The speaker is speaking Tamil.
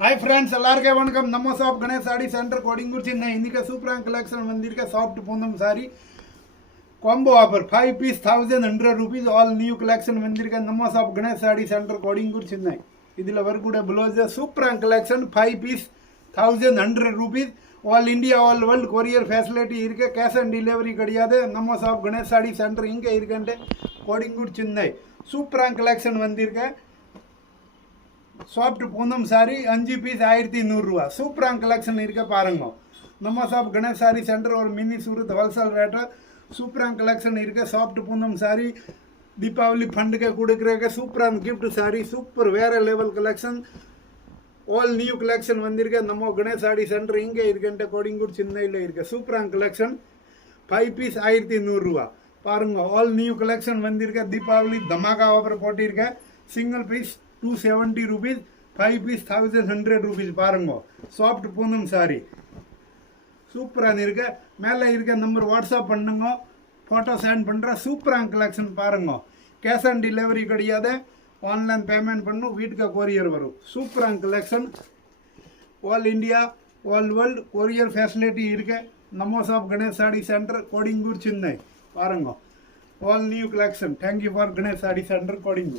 हाय फ्रेंड्स எல்லாருக்கே வணக்கம் நம்ம ஷாப் கணேஷ் சாடி சென்டர் கோடிங்கூர் சென்னை இன்னைக்கு சூப்பரான கலெக்ஷன் வந்திருக்க soft Poonam sari combo offer 5 piece 1100 rupees all new collection வந்திருக்க நம்ம ஷாப் கணேஷ் சாடி சென்டர் கோடிங்கூர் சென்னை இதுல வரக்கூடிய ப்ளவுஸ் சூப்பரான collection 5 piece 1100 rupees all India all world courier facility இருக்கு கேஷ் ஆன் டெலிவரி கிடையாது நம்ம ஷாப் கணேஷ் சாடி சென்டர் இங்க இருக்கேன் கோடிங்கூர் சென்னை சூப்பரான கலெக்ஷன் வந்திருக்க சாஃப்ட் பூனம் சாரி 5 பீஸ் 1100 ரூபா சூப்பரான கலெக்ஷன் இருக்க பாருங்க நம்ம ஷாப் கணேஷ் சாரி சென்டர் ஒரு மினி சூரத் ஹோல்சேல் ரேட் சூப்பரான கலெக்ஷன் இருக்க சாஃப்ட் பூனம் சாரி தீபாவளி பண்டிகை கொடுக்குறக்க சூப்பரான கிஃப்ட் சாரி சூப்பர் வேற level collection all new collection வந்திருக்க நம்ம கணேஷ் சாரி சென்டர் இங்கே இருக்கேன் கோடிங்கூர் சென்னையில் இருக்க சூப்பரான கலெக்ஷன் 5 பீஸ் 1100 ரூபா பாருங்க ஆல் நியூ கலெக்ஷன் வந்திருக்க தீபாவளி தமாகா ஆஃபர் போட்டிருக்க single piece 270 rupees 5 piece 1100 rupees பாருங்க சாஃப்ட் பூனம் சாரி சூப்பராக இருக்க மேலே இருக்க நம்பர் வாட்ஸ்அப் பண்ணுங்க ஃபோட்டோ சென்ட் பண்ணுறேன் சூப்பரான கலெக்ஷன் பாருங்க கேஷ் ஆன் டெலிவரி கிடையாது ஆன்லைன் பேமெண்ட் பண்ணும் வீட்டுக்கு கொரியர் வரும் சூப்பரான collection all India all world courier facility இருக்கு நம்ம ஷாப் கணேஷ் சாடி சென்டர் கோடிங்கூர் சென்னை பாருங்க all new collection thank you for Ganesh sari centre கோடிங்கூர்